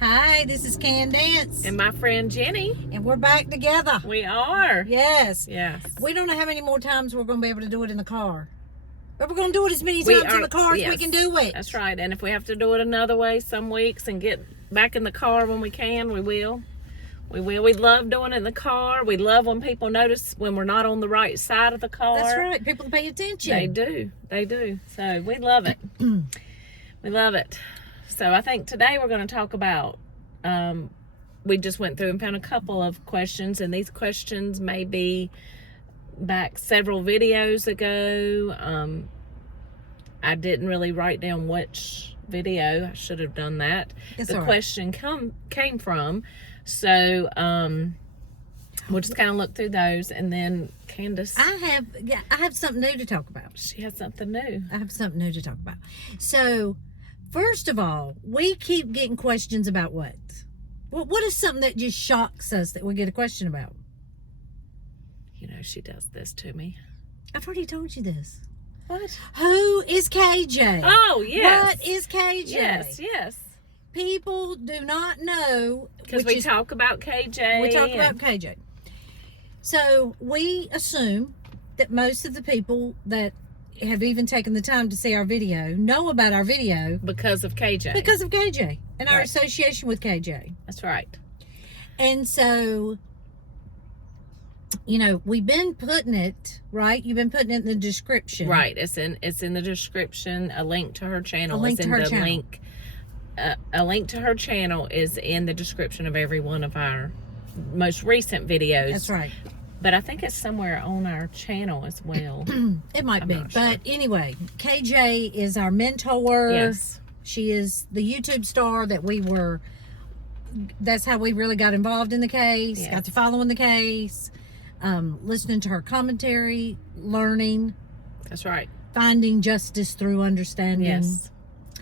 Hi, this is Candace. And my friend Jenny. And we're back together. We are. Yes. Yes. We don't know how many more times we're going to be able to do it in the car. But we're going to do it as many times in the car as we can do it. That's right. And if we have to do it another way some weeks and get back in the car when we can, we will. We will. We love doing it in the car. We love when people notice when we're not on the right side of the car. That's right. People pay attention. They do. They do. So we love it. We love it. So I think today we're going to talk about, we just went through and found a couple of questions, and these questions may be back several videos ago. I didn't really write down which video. I should have done that. It's the question came from. So we'll just kind of look through those, and then Candace. I have something new to talk about. She has something new. I have something new to talk about. So, first of all, we keep getting questions about what? What is something that just shocks us that we get a question about? You know, she does this to me. I've already told you this. What? Who is KJ? Oh, yes. What is KJ? Yes. People do not know. Because we talk about KJ. We talk about KJ. So we assume that most of the people that have even taken the time to see our video know about our video. Because of KJ. Because of KJ and our association with KJ. That's right. And so, you know, we've been putting it, right? You've been putting it in the description. Right. It's in the description. A link to her channel is in the link. A link to her channel is in the description of every one of our most recent videos. That's right. But I think it's somewhere on our channel as well. It might be. Sure. But anyway, KJ is our mentor. Yes. She is the YouTube star that that's how we really got involved in the case, Yes. got to following the case, listening to her commentary, learning. That's right. Finding justice through understanding. Yes.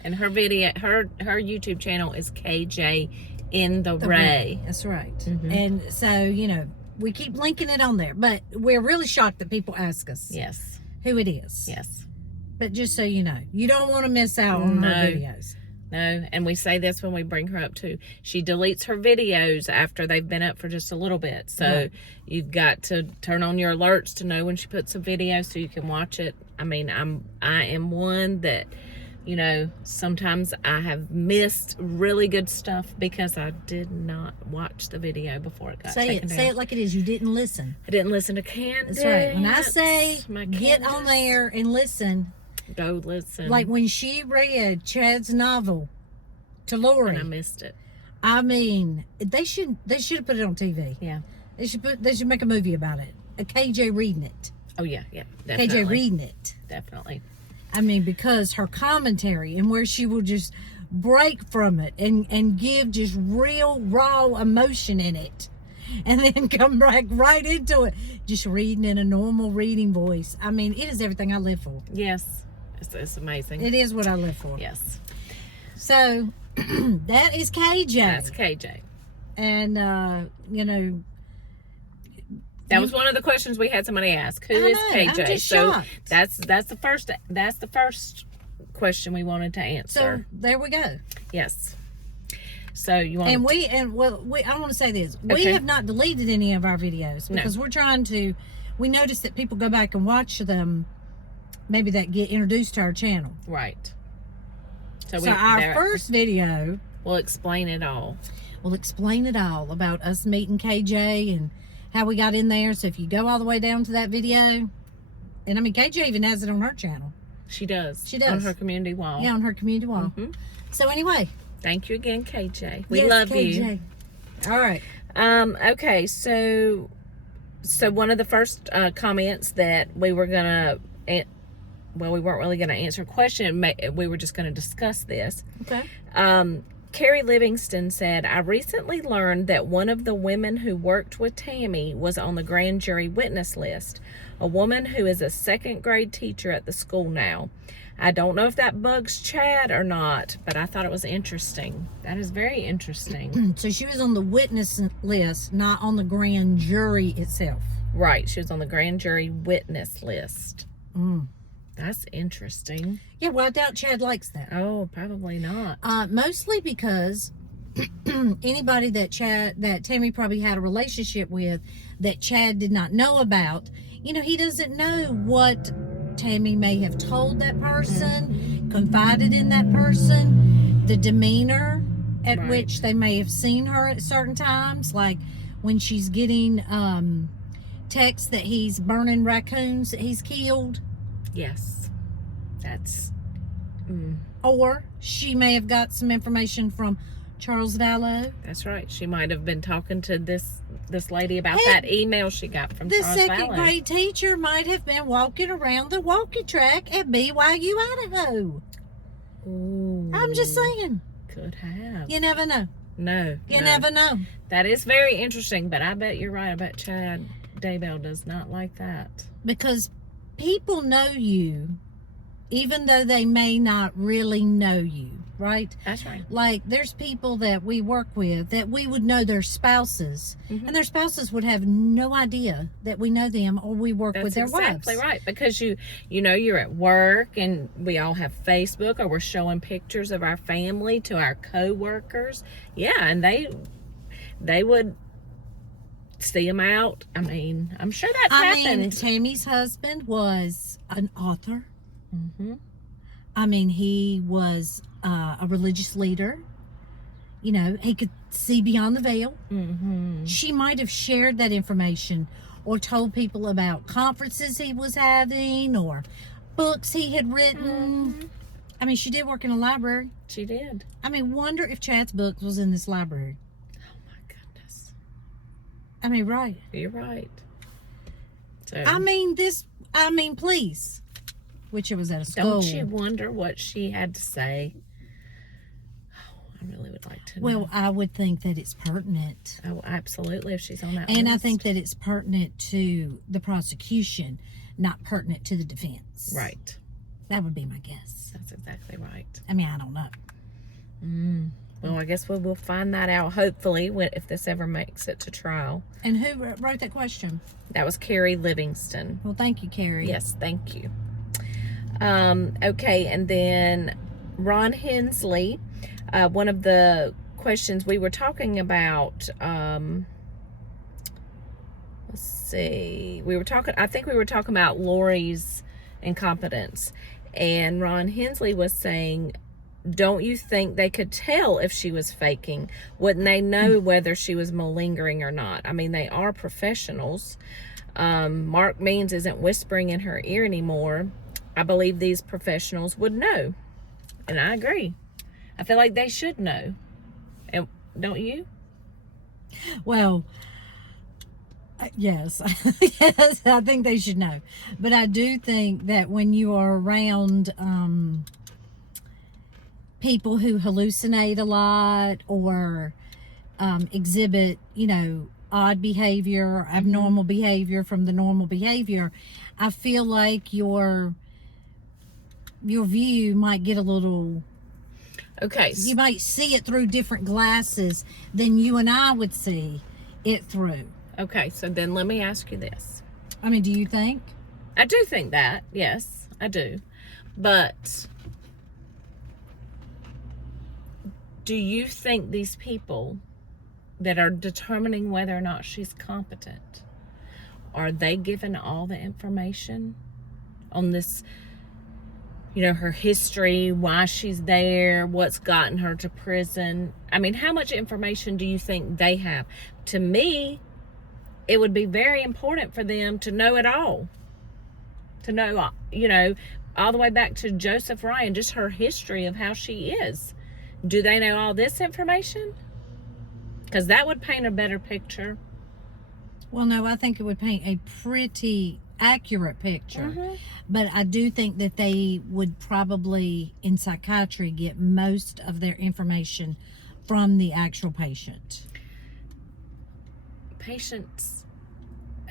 And her video, her YouTube channel is KJ in the Ray. That's right. Mm-hmm. And so, you know, we keep linking it on there, but we're really shocked that people ask us who it is. Yes. But just so you know, you don't want to miss out on her videos. No, and we say this when we bring her up too. She deletes her videos after they've been up for just a little bit. So you've got to turn on your alerts to know when she puts a video so you can watch it. I mean, I am one that, you know, sometimes I have missed really good stuff because I did not watch the video before it got taken down. Say it like it is. You didn't listen. I didn't listen to Candace. That's right. When I say get on there and listen. Go listen. Like when she read Chad's novel to Lori. And I missed it. I mean, they should have put it on TV. Yeah. They should make a movie about it. A KJ reading it. Oh yeah, definitely. KJ reading it. Definitely. I mean, because her commentary and where she will just break from it and give just real raw emotion in it and then come back right into it, just reading in a normal reading voice. I mean, it is everything I live for. Yes. It's amazing. It is what I live for. Yes. So, that is KJ. That's KJ. And, you know, that was one of the questions we had somebody ask. Who is KJ? I'm just so shocked. that's the first question we wanted to answer. So there we go. Yes. So you want I want to say this. We have not deleted any of our videos because we're trying to. We noticed that people go back and watch them, maybe that get introduced to our channel. Right. So our first video will explain it all. We'll explain it all about us meeting KJ and how we got in there. So if you go all the way down to that video, and I mean, KJ even has it on her channel. She does. She does. On her community wall. Yeah, on her community wall. Mm-hmm. So anyway. Thank you again, KJ. We love KJ. you. All right. Okay, so one of the first comments that we were going to, we weren't really going to answer a question. We were just going to discuss this. Okay. Carrie Livingston said, I recently learned that one of the women who worked with Tammy was on the grand jury witness list, a woman who is a second grade teacher at the school now. I don't know if that bugs Chad or not, but I thought it was interesting. That is very interesting. So she was on the witness list, not on the grand jury itself. Right. She was on the grand jury witness list. Mm. That's interesting. Yeah, well, I doubt Chad likes that. Oh, probably not. Mostly because anybody that Tammy probably had a relationship with that Chad did not know about, he doesn't know what Tammy may have told that person, confided in that person, the demeanor at Right. which they may have seen her at certain times, like when she's getting texts that he's burning raccoons that he's killed. Yes. That's... Or she may have got some information from Charles Vallow. That's right. She might have been talking to this lady about that email she got from The Charles second Vallow. grade teacher might have been walking around the walking track at BYU, Idaho. Ooh. I'm just saying. Could have. You never know. No. You never know. That is very interesting, but I bet you're right. I bet Chad Daybell does not like that. Because people know you, even though they may not really know you, right? That's right. Like, there's people that we work with that we would know their spouses, and their spouses would have no idea that we know them or we work with their wives. That's exactly right. Because you're at work and we all have Facebook, or we're showing pictures of our family to our co-workers. Yeah, and they would see them out. I mean, I'm sure that's happened. Tammy's husband was an author. Mm-hmm. He was a religious leader. He could see beyond the veil. Mm-hmm. She might have shared that information or told people about conferences he was having or books he had written. Mm-hmm. She did work in a library. She did. Wonder if Chad's book was in this library. Oh my goodness. Right. You're right. So, please. Which it was at a school. Don't you wonder what she had to say? Oh, I really would like to know. Well, I would think that it's pertinent. Oh, absolutely, if she's on that And list. I think that it's pertinent to the prosecution, not pertinent to the defense. Right. That would be my guess. That's exactly right. I don't know. Well, I guess we'll find that out, hopefully, if this ever makes it to trial. And who wrote that question? That was Carrie Livingston. Well, thank you, Carrie. Yes, thank you. Okay, and then Ron Hensley, one of the questions we were talking about, let's see, I think we were talking about Lori's incompetence, and Ron Hensley was saying, don't you think they could tell if she was faking? Wouldn't they know whether she was malingering or not? They are professionals. Mark Means isn't whispering in her ear anymore. I believe these professionals would know. And I agree. I feel like they should know. And don't you? Well, yes. Yes, I think they should know. But I do think that when you are around people who hallucinate a lot or exhibit, odd behavior or abnormal behavior from the normal behavior, I feel like your view might get a little... Okay. You might see it through different glasses than you and I would see it through. Okay, so then let me ask you this. Do you think? I do think that. Yes, I do. But do you think these people that are determining whether or not she's competent, are they given all the information on this, her history, why she's there, what's gotten her to prison? How much information do you think they have? To me, it would be very important for them to know it all. To know, all the way back to Joseph Ryan, just her history of how she is. Do they know all this information? Because that would paint a better picture. Well, no, I think it would paint a pretty accurate picture. But I do think that they would probably, in psychiatry, get most of their information from the actual patient. Patients,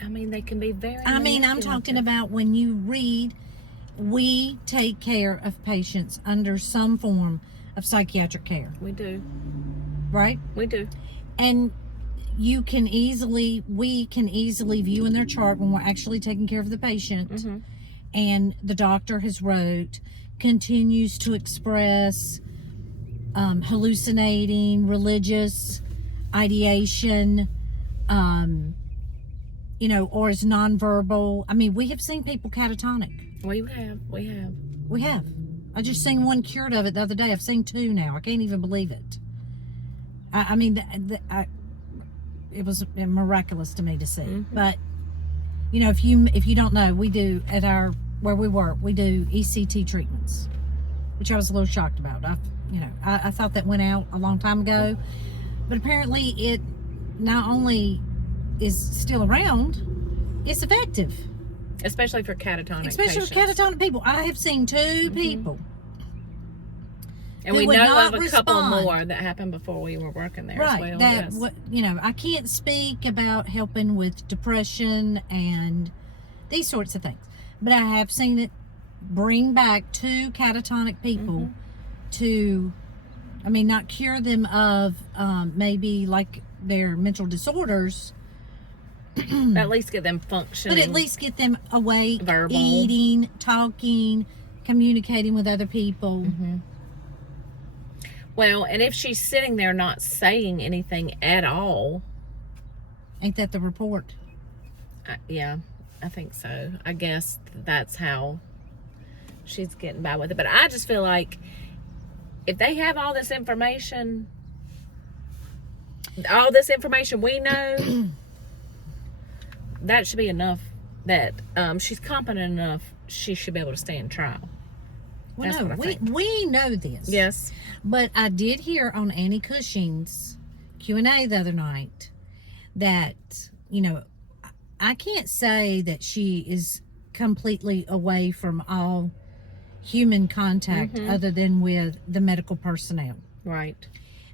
they can be very I'm talking about when you read, we take care of patients under some form of psychiatric care. We do. Right? We do. And we can easily view in their chart when we're actually taking care of the patient, and the doctor has wrote, continues to express hallucinating, religious ideation, or is nonverbal. I mean, we have seen people catatonic. We have. We have. I just seen one cured of it the other day. I've seen 2 now. I can't even believe it. I mean, it was miraculous to me to see. Mm-hmm. But, if you don't know, we do where we work, we do ECT treatments, which I was a little shocked about. I thought that went out a long time ago, but apparently it not only is still around, it's effective. Especially for catatonic Especially patients. for catatonic people. I have seen 2 people. And we know of a couple more that happened before we were working there as well. Yes. I can't speak about helping with depression and these sorts of things, but I have seen it bring back 2 catatonic people to, not cure them of maybe like their mental disorders, at least get them functioning. but at least get them awake, verbal, eating, talking, communicating with other people. Well, and if she's sitting there not saying anything at all, ain't that the report? Yeah, I think so. I guess that's how she's getting by with it. But I just feel like if they have all this information we know, that should be enough that she's competent enough, she should be able to stand trial. Well, That's what I think. we know this. Yes. But I did hear on Annie Cushing's Q&A the other night that, I can't say that she is completely away from all human contact other than with the medical personnel. Right.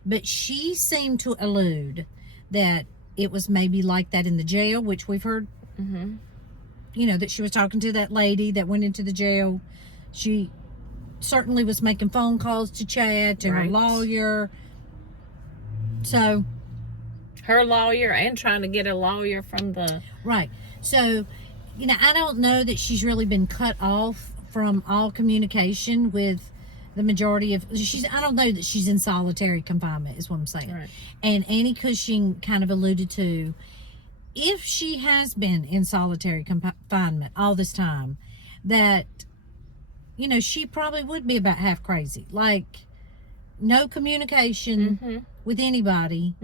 But she seemed to allude that it was maybe like that in the jail, which we've heard, that she was talking to that lady that went into the jail. She certainly was making phone calls to Chad, to her lawyer. So, her lawyer, and trying to get a lawyer from the... Right. So, I don't know that she's really been cut off from all communication with the majority of... I don't know that she's in solitary confinement, is what I'm saying. Right. And Annie Cushing kind of alluded to, if she has been in solitary confinement all this time, that, she probably would be about half crazy. Like, no communication with anybody.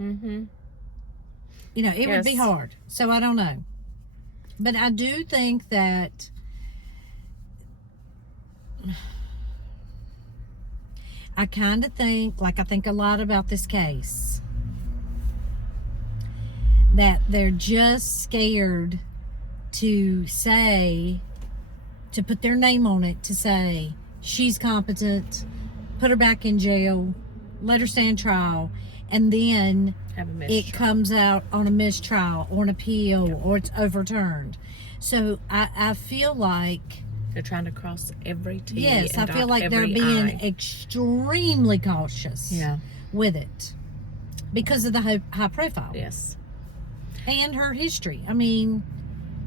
It would be hard. So I don't know. But I do think that I kind of think, I think a lot about this case, that they're just scared to put their name on it, to say she's competent, put her back in jail, let her stand trial, and then it comes out on a mistrial or an appeal or it's overturned. So I feel like they're trying to cross every T. Yes, and I feel dot like they're every being I. extremely cautious with it because of the high profile. Yes. And her history.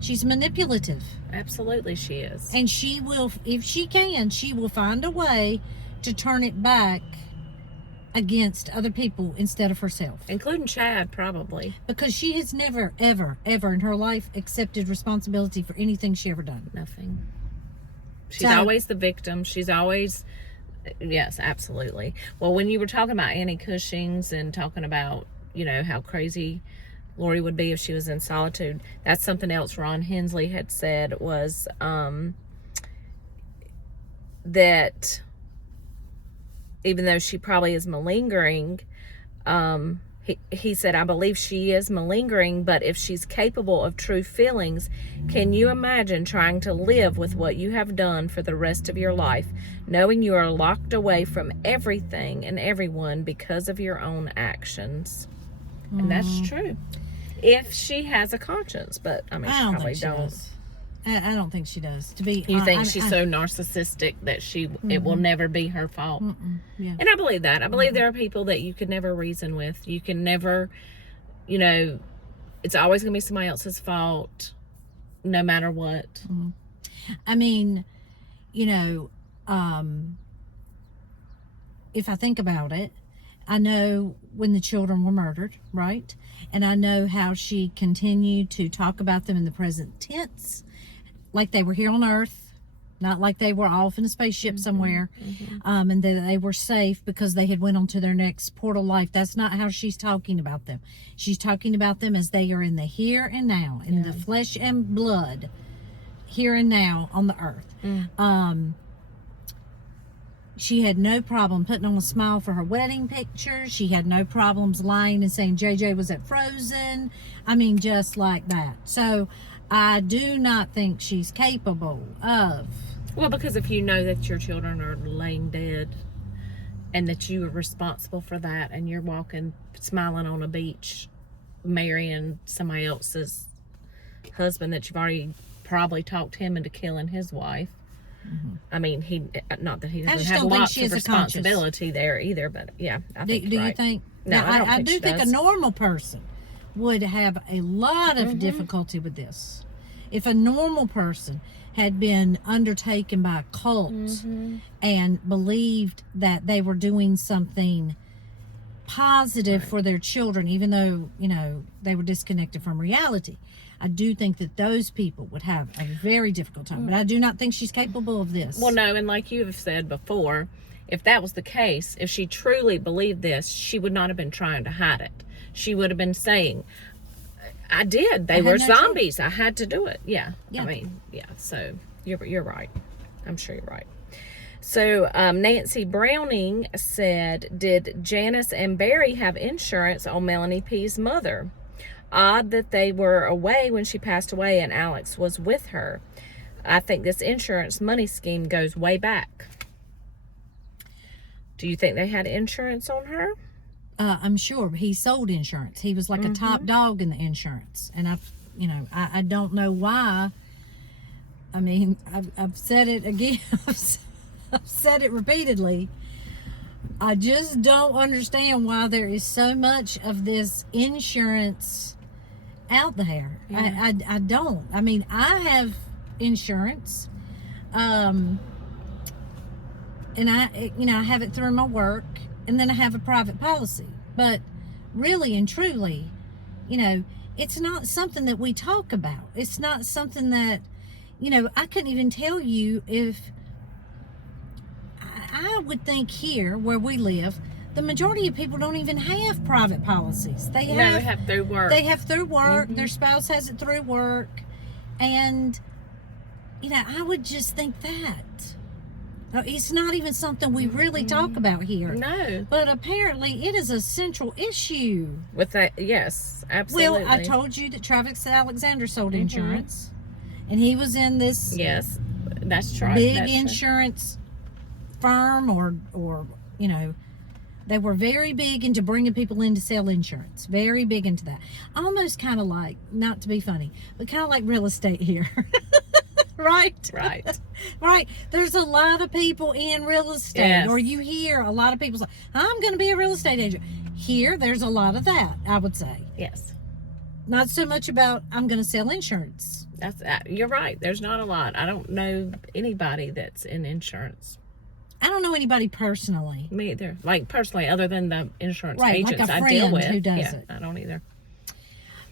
She's manipulative. Absolutely she is. And she will, if she can, she will find a way to turn it back against other people instead of herself. Including Chad, probably. Because she has never, ever, ever in her life accepted responsibility for anything she ever done. Nothing. She's always the victim. She's always... Yes, absolutely. Well, when you were talking about Annie Cushing's and talking about, how crazy Lori would be if she was in solitude, that's something else Ron Hensley had said was that even though she probably is malingering, he said, I believe she is malingering, but if she's capable of true feelings, can you imagine trying to live with what you have done for the rest of your life, knowing you are locked away from everything and everyone because of your own actions? And that's true. If she has a conscience, but she probably don't. I don't think she does. You think she's so narcissistic that it will never be her fault? Yeah. And I believe that. I believe there are people that you could never reason with. You can never, it's always going to be somebody else's fault, no matter what. If I think about it, I know when the children were murdered, right? And I know how she continued to talk about them in the present tense, like they were here on Earth, not like they were off in a spaceship somewhere, and that they were safe because they had went on to their next portal life. That's not how she's talking about them. She's talking about them as they are in the here and now, in the flesh and blood, here and now on the Earth. She had no problem putting on a smile for her wedding picture. She had no problems lying and saying JJ was at Frozen. I mean, just like that. So I do not think she's capable of... Well, because if you know that your children are laying dead and that you are responsible for that, and you're walking, smiling on a beach, marrying somebody else's husband that you've already probably talked him into killing his wife. I mean, not that he doesn't have lots of responsibility there either, but yeah, I think do you think? No, I do think a normal person would have a lot of difficulty with this. If a normal person had been undertaken by a cult and believed that they were doing something positive for their children, even though, you know, they were disconnected from reality, I do think that those people would have a very difficult time. But I do not think she's capable of this. Well, no, and like you have said before, if that was the case, if she truly believed this, she would not have been trying to hide it. She would have been saying, I did. They were zombies. I had to do it. Yeah. I mean, yeah. So you're right. I'm sure you're right. So Nancy Browning said, did Janice and Barry have insurance on Melanie P's mother? Odd that they were away when she passed away and Alex was with her. I think this insurance money scheme goes way back. Do you think they had insurance on her? I'm sure he sold insurance. He was like a top dog in the insurance. And I don't know why. I mean, I've said it again. I've said it repeatedly. I just don't understand why there is so much of this insurance out there. I don't. I mean, I have insurance, and I have it through my work, and then I have a private policy. But really and truly, it's not something that we talk about. It's not something that, I couldn't even tell you if... I would think here where we live, the majority of people don't even have private policies. They have through work. They have through work. Their spouse has it through work. And, I would just think that. It's not even something we really talk about here. No. But apparently it is a central issue. With that, yes, absolutely. Well, I told you that Travis Alexander sold insurance. And he was in this... Yes, that's true. Big insurance firm or they were very big into bringing people in to sell insurance. Very big into that. Almost kind of like, not to be funny, but kind of like real estate here. Right? Right. There's a lot of people in real estate. Yes. Or you hear a lot of people say, I'm going to be a real estate agent. Here, there's a lot of that, I would say. Yes. Not so much about, I'm going to sell insurance. You're right. There's not a lot. I don't know anybody that's in insurance. I don't know anybody personally. Me either. Like personally, other than the insurance agents like a friend I deal with. Who does it. I don't either.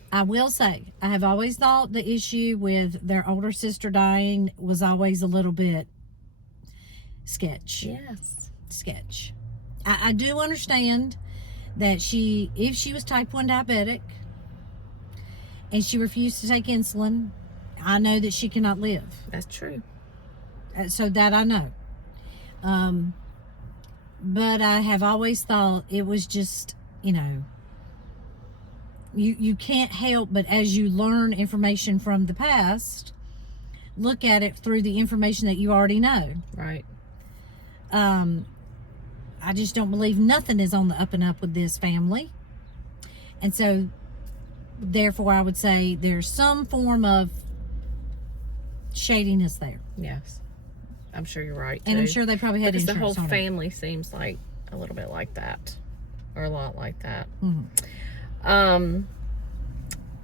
I will say, I have always thought the issue with their older sister dying was always a little bit sketch. Yes. Sketch. I do understand that if she was type 1 diabetic and she refused to take insulin, I know that she cannot live. That's true. So that I know. But I have always thought it was just, you can't help but as you learn information from the past, look at it through the information that you already know. Right. I just don't believe nothing is on the up and up with this family. And so, therefore, I would say there's some form of shadiness there. Yes. I'm sure you're right, too. And I'm sure they probably had because insurance the whole on family seems like a little bit like that. Or a lot like that. Mm-hmm.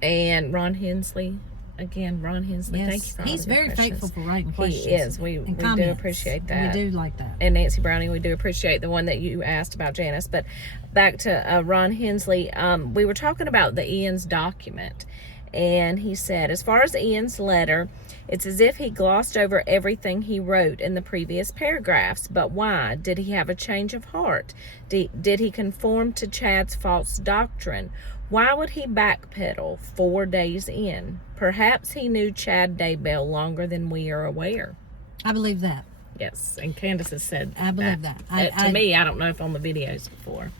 And Ron Hensley again, Ron Hensley, Yes. thank you for all He's of your very questions. faithful for writing questions. He is. We do comments. appreciate that. We do like that. And Nancy Browning, we do appreciate the one that you asked about Janice. But back to Ron Hensley, we were talking about the Ian's document. And he said, as far as Ian's letter, it's as if he glossed over everything he wrote in the previous paragraphs. But why? Did he have a change of heart? Did he conform to Chad's false doctrine? Why would he backpedal 4 days in? Perhaps he knew Chad Daybell longer than we are aware. I believe that. Yes, and Candace has said I believe that. To me, I don't know if on the videos before.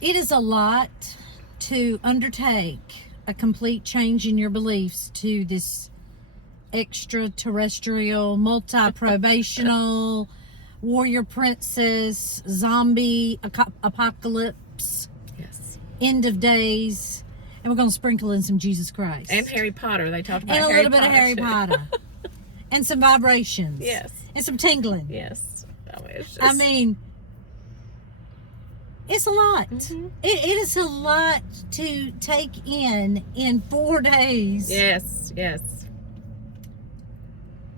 It is a lot to undertake a complete change in your beliefs to this extraterrestrial, multi-probational, warrior princess, zombie apocalypse, Yes, end of days, and we're going to sprinkle in some Jesus Christ. and Harry Potter. They talked about And a Harry little bit of Harry too. Potter. And some vibrations. Yes, And some tingling. yes. It's just, I mean, it's a lot. Mhm. It is a lot to take in 4 days. yes, yes.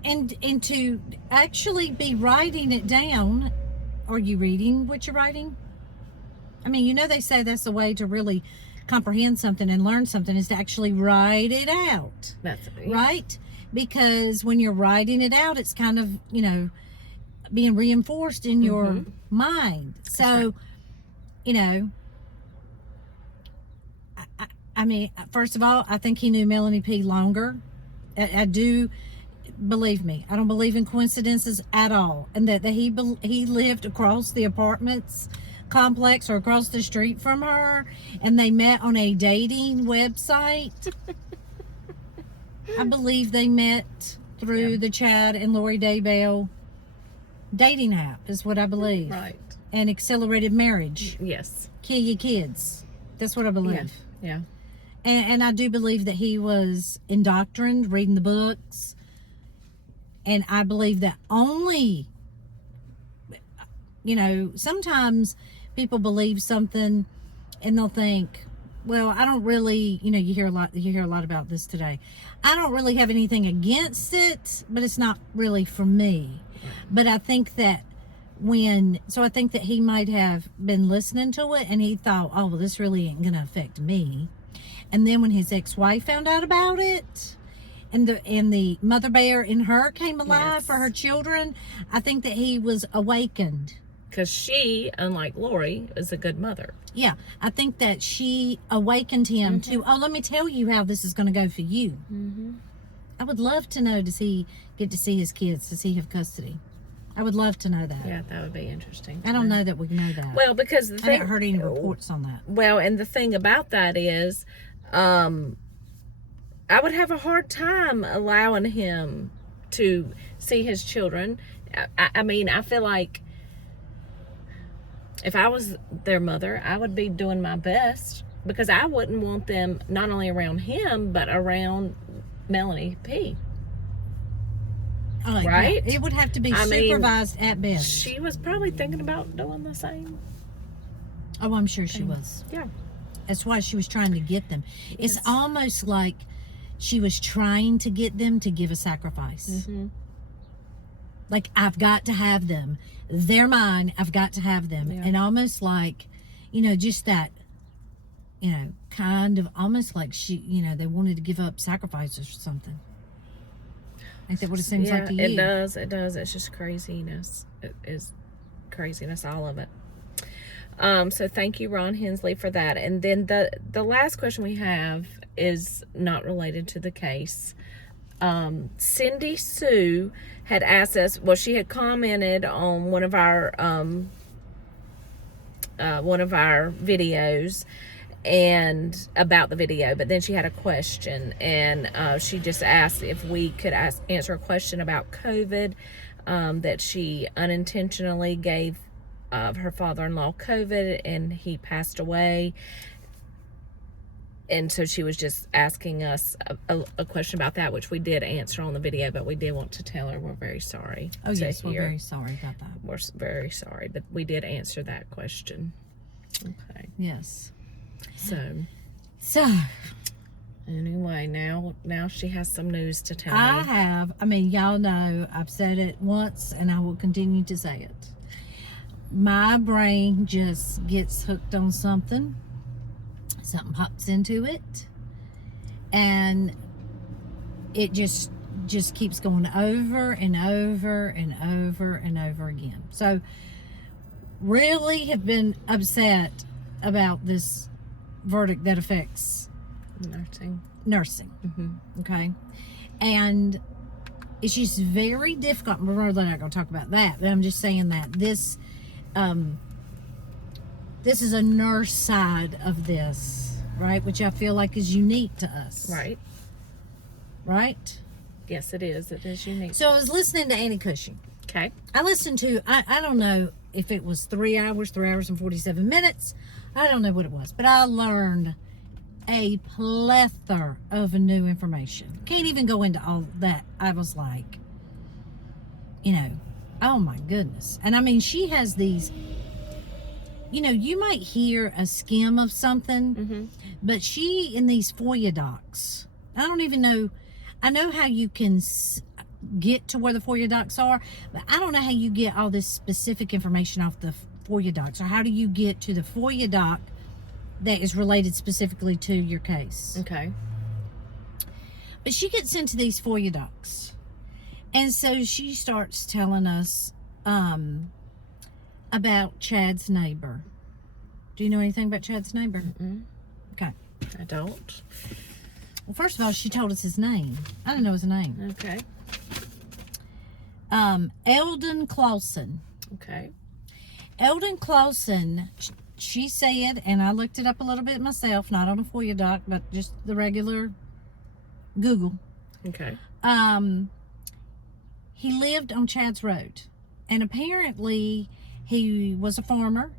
And to actually be writing it down. Are you reading what you're writing? I mean, you know, they say that's the way to really comprehend something and learn something is to actually write it out. That's Right? Because when you're writing it out, it's kind of, being reinforced in your mind. So, right. I mean, first of all, I think he knew Melanie P. longer. I do, believe me, I don't believe in coincidences at all. And that he lived across the apartments complex or across the street from her, and they met on a dating website. I believe they met through the Chad and Lori Daybell dating app, is what I believe. Right. And accelerated marriage. Yes. Kill your kids. That's what I believe. Yeah. And I do believe that he was indoctrined, reading the books. And I believe that only, sometimes people believe something and they'll think, well, I don't really, you hear a lot about this today. I don't really have anything against it, but it's not really for me. But I think that I think that he might have been listening to it and he thought, oh, well, this really ain't going to affect me. And then when his ex-wife found out about it and the mother bear in her came alive for her children, I think that he was awakened. Because she, unlike Lori, is a good mother. Yeah, I think that she awakened him to, oh, let me tell you how this is going to go for you. Mm-hmm. I would love to know, does he get to see his kids? Does he have custody? I would love to know that. Yeah, that would be interesting. I don't know that we know that. Well, because the I thing, haven't heard any reports on that. Well, and the thing about that is, I would have a hard time allowing him to see his children. I mean, I feel like if I was their mother, I would be doing my best because I wouldn't want them not only around him, but around Melanie P. Right? Yeah, it would have to be I mean, supervised at best. She was probably thinking about doing the same. Oh, I'm sure she was. Yeah. That's why she was trying to get them. Yes. It's almost like she was trying to get them to give a sacrifice. Mm-hmm. Like, I've got to have them. They're mine. I've got to have them. Yeah. And almost like, just that, kind of almost like they wanted to give up sacrifices or something. I think that what it seems like to you. It does. It does. It's just craziness. It is craziness, all of it. So thank you, Ron Hensley, for that. And then the last question we have is not related to the case. Cindy Sue had asked us, well, she had commented on one of our videos and about the video, but then she had a question, and she just asked if we could answer a question about COVID, that she unintentionally gave her father-in-law COVID and he passed away. And so she was just asking us a question about that, which we did answer on the video, but we did want to tell her we're very sorry. Oh, yes, we're very sorry about that. We're very sorry, but we did answer that question. Okay. Yes. So Anyway, now she has some news to tell I me. have. I mean, y'all know I've said it once and I will continue to say it. My brain just gets hooked on something. Something pops into it. And it just keeps going over and over and over and over again. So, really have been upset about this verdict that affects nursing. Okay, and it's just very difficult. We're really not going to talk about that, but I'm just saying that this is a nurse side of this, right, which I feel like is unique to us, right. Yes, it is unique. So I was listening to Annie Cushing. Okay. I listened to, I don't know if it was 3 hours and 47 minutes. I don't know what it was, but I learned a plethora of new information. Can't even go into all that. I was like, oh my goodness. And I mean, she has these, you might hear a skim of something, but she, in these FOIA docs, I don't even know, I know how you can get to where the FOIA docs are, but I don't know how you get all this specific information off the FOIA docs, or how do you get to the FOIA doc that is related specifically to your case. Okay. But she gets into these FOIA docs, and so she starts telling us about Chad's neighbor. Do you know anything about Chad's neighbor? Okay. I don't. Well, first of all, she told us his name. I didn't know his name. Okay. Eldon Clawson. Okay. Eldon Clawson, she said, and I looked it up a little bit myself, not on a FOIA doc, but just the regular Google. Okay. He lived on Chad's Road, and apparently he was a farmer,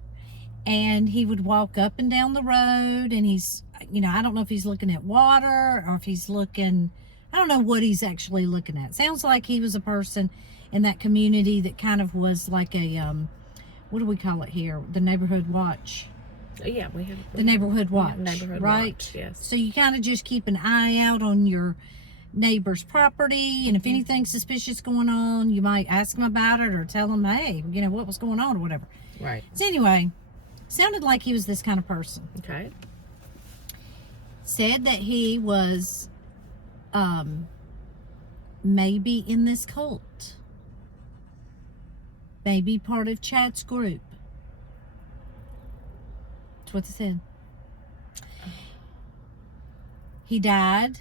and he would walk up and down the road, and he's, I don't know if he's looking at water or if he's looking, I don't know what he's actually looking at. Sounds like he was a person in that community that kind of was like a, what do we call it here? The neighborhood watch. Yeah, we have the neighborhood watch, neighborhood right? Watch, yes. So you kind of just keep an eye out on your neighbor's property, and if anything's suspicious going on, you might ask them about it or tell them, hey, what was going on or whatever. Right. So anyway, sounded like he was this kind of person. Okay. Said that he was maybe in this cult. Maybe part of Chad's group. That's what they said. He died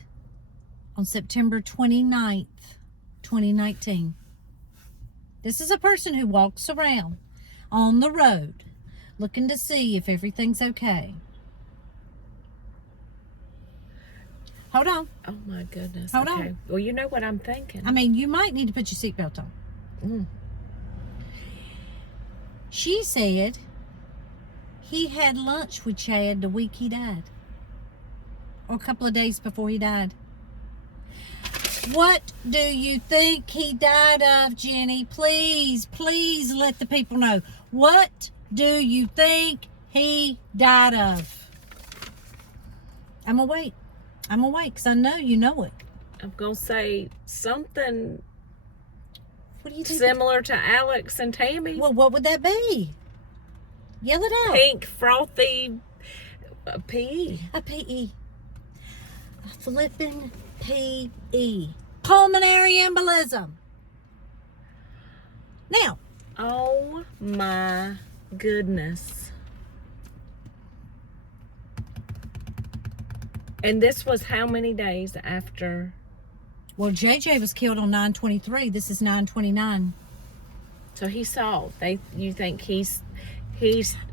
on September 29th, 2019. This is a person who walks around on the road looking to see if everything's okay. Hold on. Oh my goodness. Hold okay. on. Well, you know what I'm thinking. I mean, you might need to put your seatbelt on. She said he had lunch with Chad the week he died, or a couple of days before he died. What do you think he died of, Jenny? Please let the people know. What do you think he died of? I'm gonna wait because I know you know it. I'm gonna say something. What do you think? Similar to Alex and Tammy. Well, what would that be? Yell it out. Pink, frothy PE. A PE. A flipping PE. Pulmonary embolism. Now. Oh my goodness. And this was how many days after? Well, JJ was killed on 9/23. This is 9/29. So he saw. You think he's?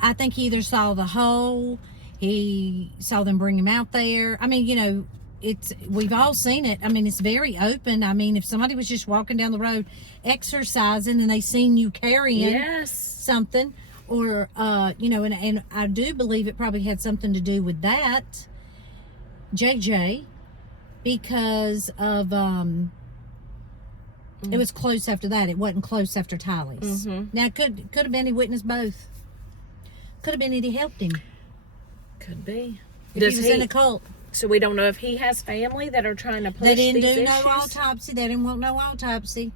I think he either saw the hole, he saw them bring him out there. I mean, we've all seen it. I mean, it's very open. I mean, if somebody was just walking down the road exercising and they seen you carrying something, or and I do believe it probably had something to do with that, JJ, because of it was close after that. It wasn't close after Tylee's. Now it could have been he witnessed both. Could have been he helped him. Could be. If he was in a cult. So we don't know if he has family that are trying to push They didn't these do issues? no autopsy. They didn't want no autopsy.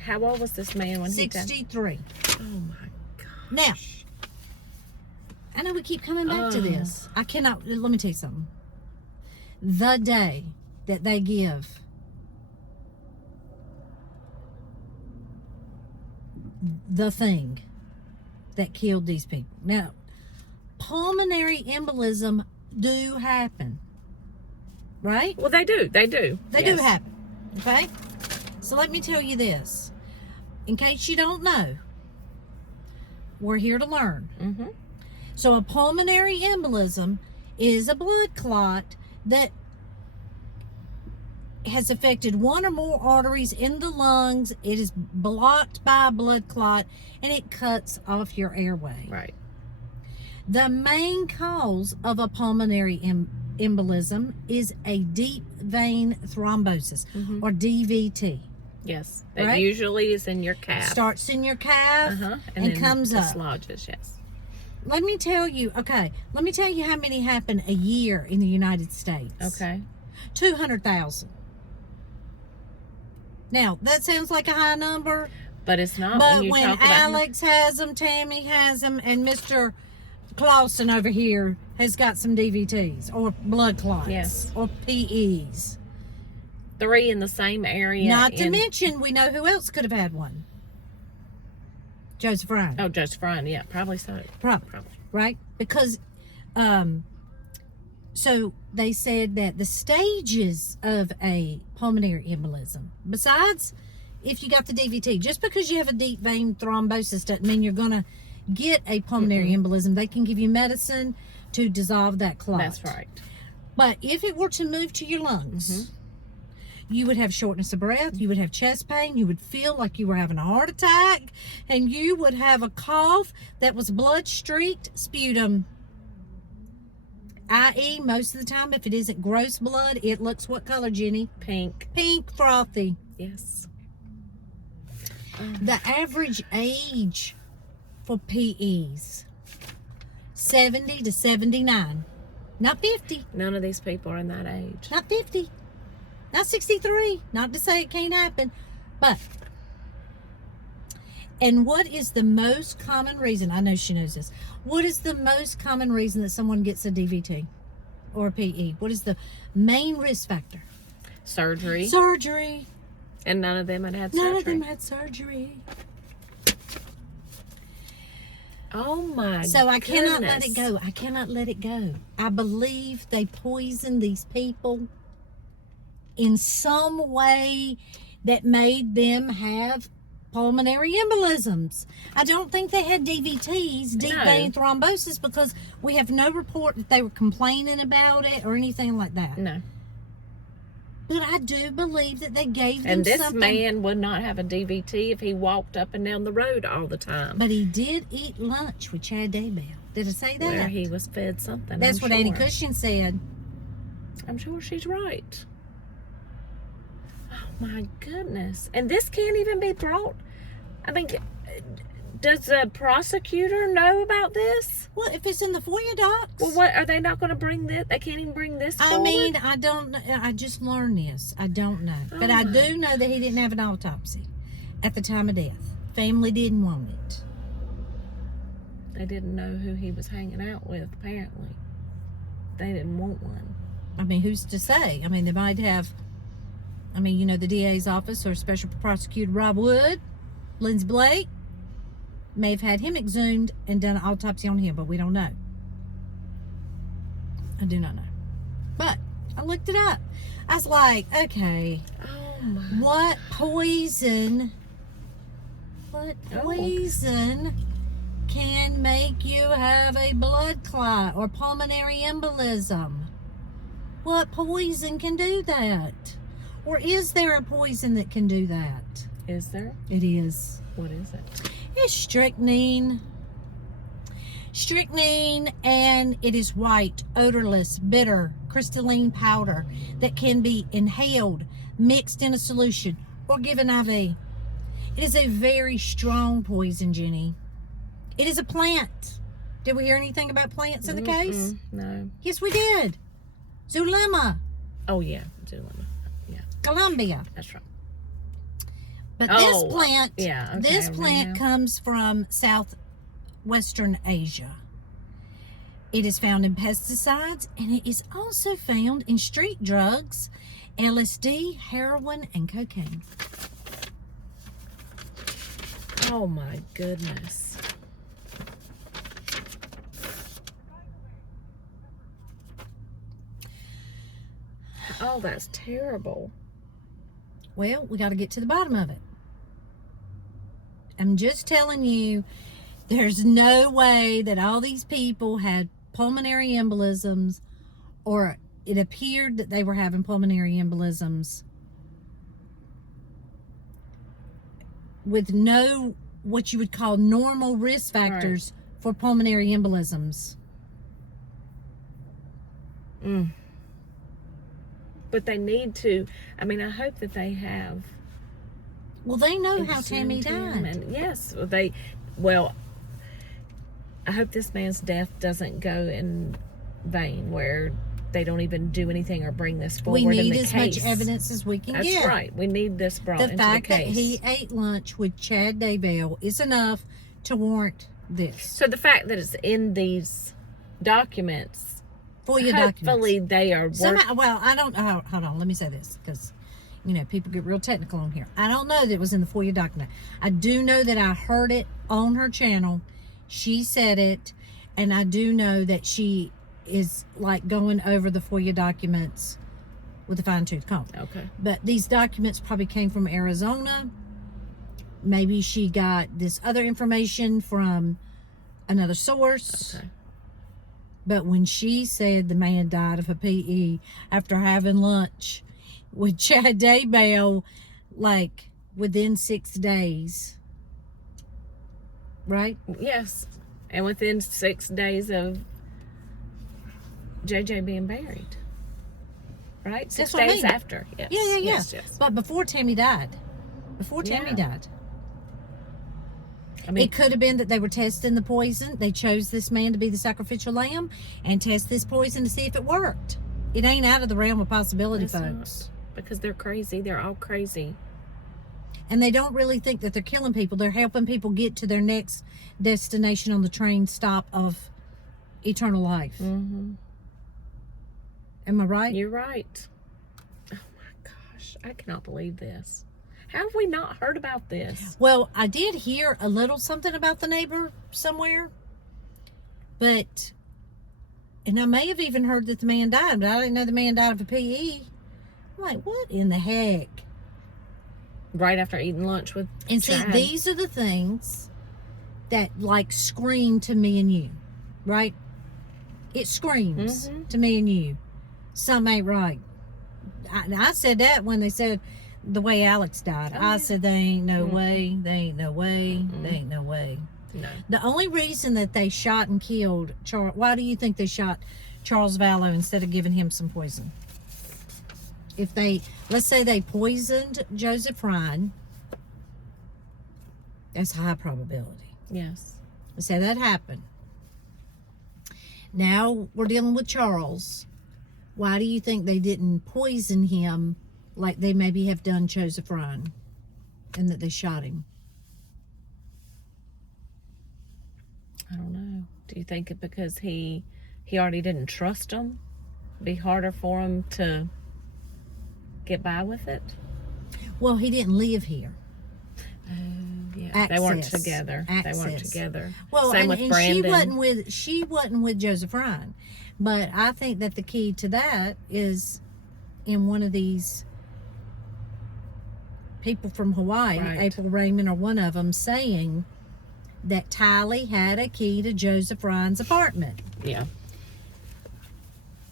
How old was this man when he died? 63. Oh my gosh. Now, I know we keep coming back to this. I cannot, let me tell you something. The day that they give the thing that killed these people. Now, pulmonary embolism do happen. Right? Well, they do. They do. They do happen. Okay? So let me tell you this. In case you don't know, we're here to learn. Mm-hmm. So a pulmonary embolism is a blood clot that has affected one or more arteries in the lungs. It is blocked by a blood clot, and it cuts off your airway. Right. The main cause of a pulmonary embolism is a deep vein thrombosis, or DVT. Yes. It Right? usually is in your calf. Starts in your calf and then comes up. dislodges, yes. Let me tell you how many happen a year in the United States. Okay. 200,000. Now, that sounds like a high number, But it's not but when you when talk about... Alex has them, Tammy has them, and Mr. Clawson over here has got some DVTs or blood clots, Yes. or PEs. 3 in the same area. Not to mention, we know who else could have had one. Joseph Ryan. Oh, Joseph Ryan. Yeah, probably so. Probably. Right? Because, so they said that the stages of a pulmonary embolism, besides if you got the DVT, just because you have a deep vein thrombosis doesn't mean you're going to get a pulmonary embolism. They can give you medicine to dissolve that clot. That's right. But if it were to move to your lungs, you would have shortness of breath, you would have chest pain, you would feel like you were having a heart attack, and you would have a cough that was blood-streaked sputum. I.e., most of the time, if it isn't gross blood, it looks what color, Jenny? Pink. Pink, frothy. Yes. The average age for PEs, 70 to 79. Not 50. None of these people are in that age. Not 50. Not 63. Not to say it can't happen. But, and what is the most common reason? I know she knows this. What is the most common reason that someone gets a DVT or a PE? What is the main risk factor? Surgery. Surgery. And none of them had surgery. None of them had surgery. Oh my So I cannot goodness. let it go. I cannot let it go. I believe they poisoned these people in some way that made them have pulmonary embolisms. I don't think they had DVTs, deep vein thrombosis, because we have no report that they were complaining about it or anything like that. No. But I do believe that they gave them And this something. man would not have a DVT if he walked up and down the road all the time. But he did eat lunch with Chad Daybell. Did I say that? Where he was fed something. That's I'm what sure. Annie Cushing said. I'm sure she's right. Oh my goodness. And this can't even be brought. I mean, does the prosecutor know about this? Well, if it's in the FOIA docs. Well, what are they not going to bring this? They can't even bring this I forward? mean, I don't know. I just learned this. I don't know. But I do know that he didn't have an autopsy at the time of death. Family didn't want it. They didn't know who he was hanging out with, apparently. They didn't want one. I mean, who's to say? I mean, they might have, I mean, you know, the DA's office or Special Prosecutor Rob Wood, Lindsay Blake, may have had him exhumed and done an autopsy on him, but we don't know. I do not know. But I looked it up. I was like, okay, Oh my. what poison can make you have a blood clot or pulmonary embolism? What poison can do that? Or is there a poison that can do that? Is there? It is. What is it? It's strychnine. Strychnine, and it is white, odorless, bitter, crystalline powder that can be inhaled, mixed in a solution, or given IV. It is a very strong poison, Jenny. It is a plant. Did we hear anything about plants in the case? No. Yes, we did. Zulema, Oh, yeah. Zulema. Yeah, Colombia. that's right. But Oh, this plant, yeah, okay, this I remember plant now. comes from southwestern Asia. It is found in pesticides, and it is also found in street drugs, LSD, heroin, and cocaine. Oh, my goodness. Oh, that's terrible. Well, we got to get to the bottom of it. I'm just telling you, there's no way that all these people had pulmonary embolisms, or it appeared that they were having pulmonary embolisms with no, what you would call normal risk factors for pulmonary embolisms. But they need to, I mean, I hope that they have. Well, they know how Tammy exhumed him, died. and yes, I hope this man's death doesn't go in vain, where they don't even do anything or bring this forward We in need the as case. much evidence as we can That's get. right. We need this brought The into fact the that case. he ate lunch with Chad Daybell is enough to warrant this. So the fact that it's in these documents, For your hopefully documents. they are Somehow, well, I don't. Hold on. Let me say this, because people get real technical on here. I don't know that it was in the FOIA document. I do know that I heard it on her channel. She said it, and I do know that she is like going over the FOIA documents with a fine-tooth comb. Okay. But these documents probably came from Arizona. Maybe she got this other information from another source. Okay. But when she said the man died of a PE after having lunch with Chad Daybell, like within 6 days, right? Yes. And within 6 days of JJ being buried. Right? 6 That's what I days mean. after. Yes. Yeah. Yes. But before Tammy died. I mean, It could have been that they were testing the poison. They chose this man to be the sacrificial lamb and test this poison to see if it worked. It ain't out of the realm of possibility, it's folks. not, because they're crazy. They're all crazy. And they don't really think that they're killing people. They're helping people get to their next destination on the train stop of eternal life. Mm-hmm. Am I right? You're right. Oh my gosh. I cannot believe this. How have we not heard about this? Well, I did hear a little something about the neighbor somewhere. And I may have even heard that the man died, but I didn't know the man died of a PE. I'm like, what in the heck? Right after eating lunch with And Chad. see, these are the things that like scream to me and you, right? It screams to me and you. Something ain't right. I said that when they said the way Alex died. I said, there ain't no way, there ain't no way, there ain't no way. No. The only reason that they shot and killed Charles, why do you think they shot Charles Vallow instead of giving him some poison? If let's say they poisoned Joseph Ryan, that's high probability. Yes. Let's say that happened. Now we're dealing with Charles. Why do you think they didn't poison him like they maybe have done Joseph Ryan, and that they shot him? I don't know. Do you think it because he already didn't trust them? Be harder for him to get by with it? Well, he didn't live here. Yeah, they weren't Access. together. They weren't Access. together. Well, Same and with Brandon. she wasn't with Joseph Ryan, but I think that the key to that is in one of these people from Hawaii, Right. April Raymond, or one of them, saying that Tylee had a key to Joseph Ryan's apartment, Yeah,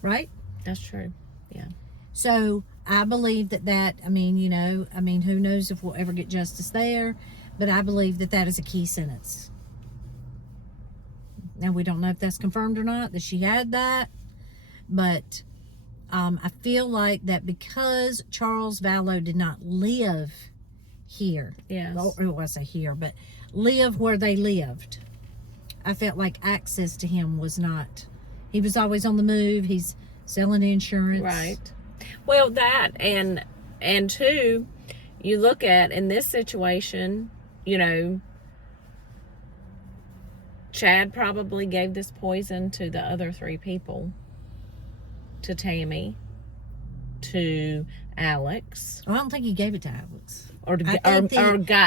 right? that's true. Yeah. So I believe that who knows if we'll ever get justice there, but I believe that is a key sentence. Now, we don't know if that's confirmed or not, that she had that, but I feel like that because Charles Vallow did not live here, Yes. I say here, but live where they lived, I felt like access to him was not, he was always on the move. He's selling insurance. Right. Well, that and two, you look at in this situation, you know, Chad probably gave this poison to the other 3 people, to Tammy, to Alex. I don't think he gave it to Alex. Or got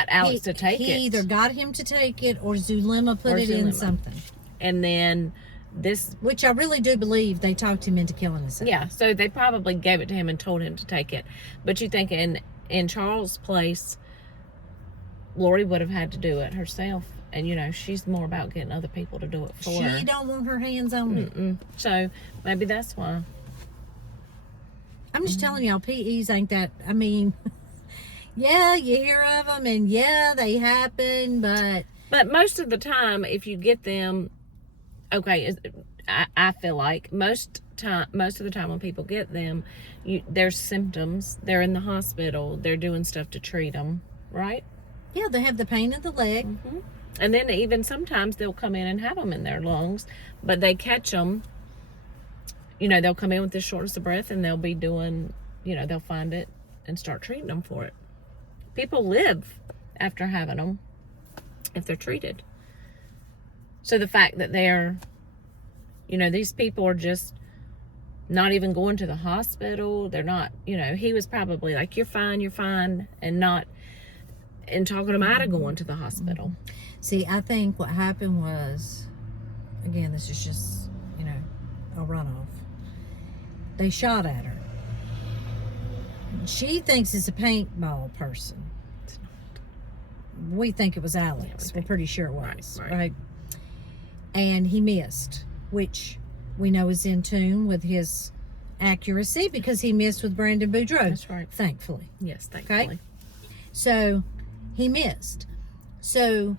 Alex to take it. He either got him to take it or Zulema put it in something. And then which I really do believe they talked him into killing himself. Yeah, so they probably gave it to him and told him to take it. But you think in Charles' place, Lori would have had to do it herself. And, you know, she's more about getting other people to do it for her. She don't want her hands on it. So maybe that's why. I'm just telling y'all, PEs ain't that, I mean... Yeah, you hear of them, and yeah, they happen, but most of the time, if you get them, okay, I feel like most of the time when people get them, there's symptoms. They're in the hospital. They're doing stuff to treat them, right? Yeah, they have the pain in the leg, and then even sometimes they'll come in and have them in their lungs, but they catch them. You know, they'll come in with this shortness of breath, and they'll be doing, you know, they'll find it and start treating them for it. People live after having them if they're treated. So the fact that they're, you know, these people are just not even going to the hospital. They're not, you know, he was probably like, you're fine, and talking them out of going to the hospital. See, I think what happened was, again, this is just, you know, a runoff. They shot at her. She thinks it's a paintball person. It's not. We think it was Alex. Yeah, we're pretty sure it was. Right. And he missed, which we know is in tune with his accuracy because he missed with Brandon Boudreaux. That's right. Thankfully. Yes, thankfully. Okay? So he missed. So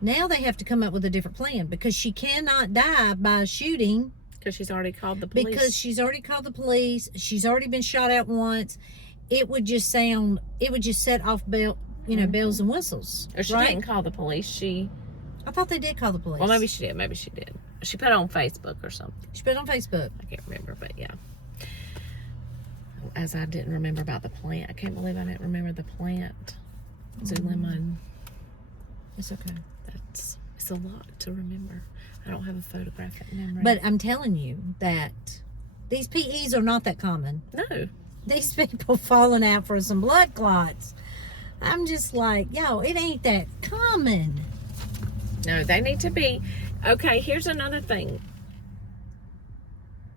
now they have to come up with a different plan because she cannot die by shooting. Because she's already called the police. Because she's already called the police. She's already been shot at once. It would just set off bells and whistles. Or she didn't call the police. I thought they did call the police. Well, maybe she did. She put it on Facebook or something. She put it on Facebook. I can't remember, but yeah. As I didn't remember about the plant. I can't believe I didn't remember the plant. Zulema. It's okay. It's a lot to remember. I don't have a photographic memory. But I'm telling you that these PEs are not that common. No. These people falling out for some blood clots. I'm just like, yo, it ain't that common. No, they need to be. Okay, here's another thing.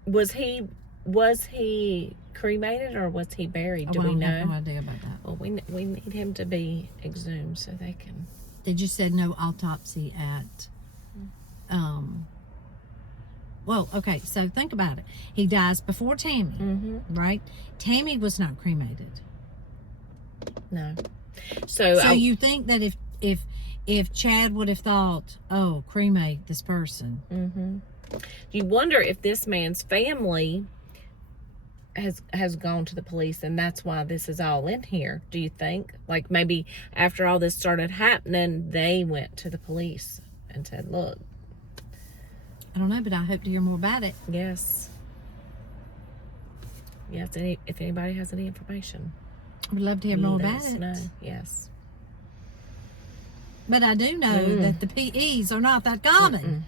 Was he cremated or was he buried? Do we know? I have no idea about that. Well, we need him to be exhumed so they can. They just said no autopsy at. Well, okay, so think about it. He dies before Tammy, right? Tammy was not cremated. No. So you think that if Chad would have thought, oh, cremate this person. You wonder if this man's family has gone to the police and that's why this is all in here. Do you think? Like maybe after all this started happening, they went to the police and said, look. I don't know, but I hope to hear more about it. Yes. Yes, if anybody has any information. I would love to hear more about it. No, yes. But I do know that the PEs are not that common.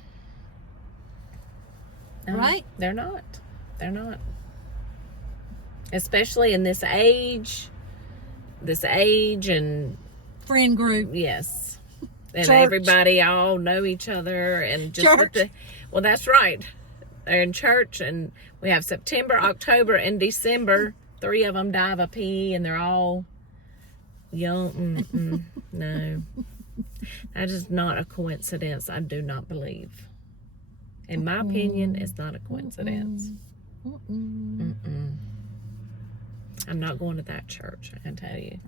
Right? They're not. They're not. Especially in this age and friend group. Yes. And Church. Everybody all know each other and just church. Well, that's right. They're in church and we have September, October, and December. 3 of them die of a PE and they're all young. No. That is not a coincidence. I do not believe. In my opinion, it's not a coincidence. I'm not going to that church, I can tell you.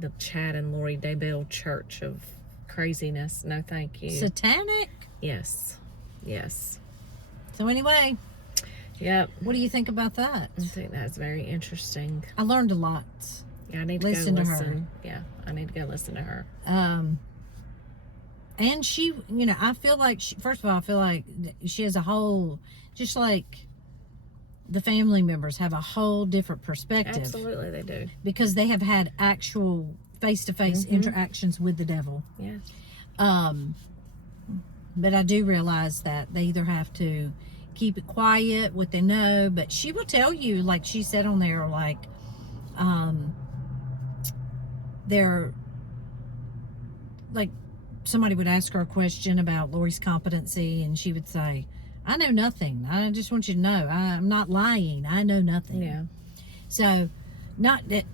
The Chad and Lori Daybell church of craziness. No, thank you. Satanic? Yes. Yes. So anyway. Yep. What do you think about that? I think that's very interesting. I learned a lot. Yeah, I need to listen go to listen. her. Yeah, I need to go listen to her. And she, I feel like, first of all, I feel like she has a whole, just like the family members have a whole different perspective. Absolutely, they do. Because they have had actual face-to-face interactions with the devil. Yes. But I do realize that they either have to keep it quiet, what they know, but she will tell you, like she said on there, like, they're, like, somebody would ask her a question about Lori's competency, and she would say, I know nothing. I just want you to know, I'm not lying. I know nothing. Yeah. So, not that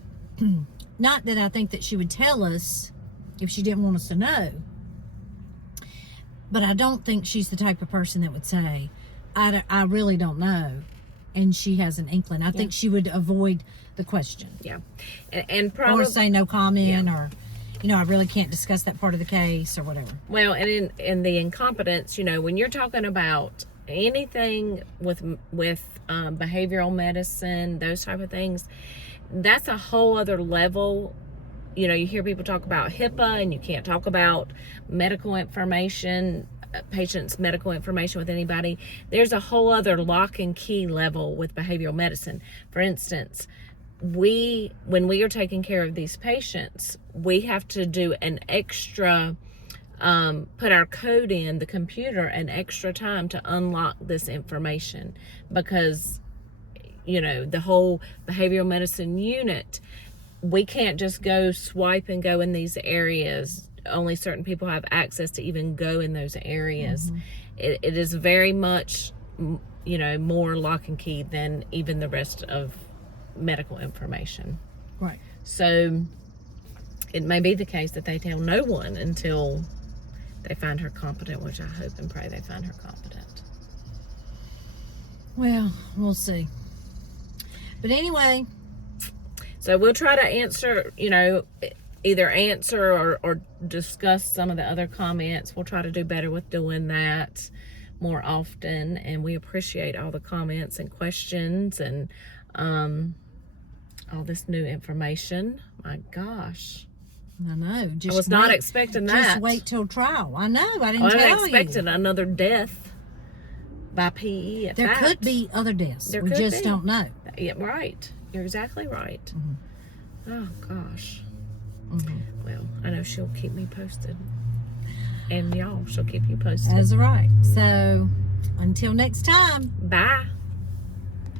I think that she would tell us if she didn't want us to know, but I don't think she's the type of person that would say, I really don't know, and she has an inkling. I think she would avoid the question. Yeah. And probably, or say no comment, or, you know, I really can't discuss that part of the case, or whatever. Well, and in the incompetence, you know, when you're talking about anything with behavioral medicine, those type of things, that's a whole other level. You know, you hear people talk about HIPAA, and you can't talk about medical information, patient's medical information with anybody. There's a whole other lock and key level with behavioral medicine. For instance, when we are taking care of these patients, we have to do an extra, put our code in the computer an extra time to unlock this information, because, you know, the whole behavioral medicine unit, we can't just go swipe and go in these areas. Only certain people have access to even go in those areas. It is very much, you know, more lock and key than even the rest of medical information. Right. So it may be the case that they tell no one until they find her competent, which I hope and pray they find her competent. Well, we'll see. But anyway, so we'll try to answer, you know, either answer or discuss some of the other comments. We'll try to do better with doing that more often, and we appreciate all the comments and questions and all this new information. My gosh. I know. I was not expecting that. Just wait till trial. I know. I didn't tell you. I expected another death by PE at There that. could be other deaths. There we could just be. don't know. Yeah, right. You're exactly right. Oh, gosh. Well, I know she'll keep me posted. And y'all, she'll keep you posted. That's right. So, until next time. Bye.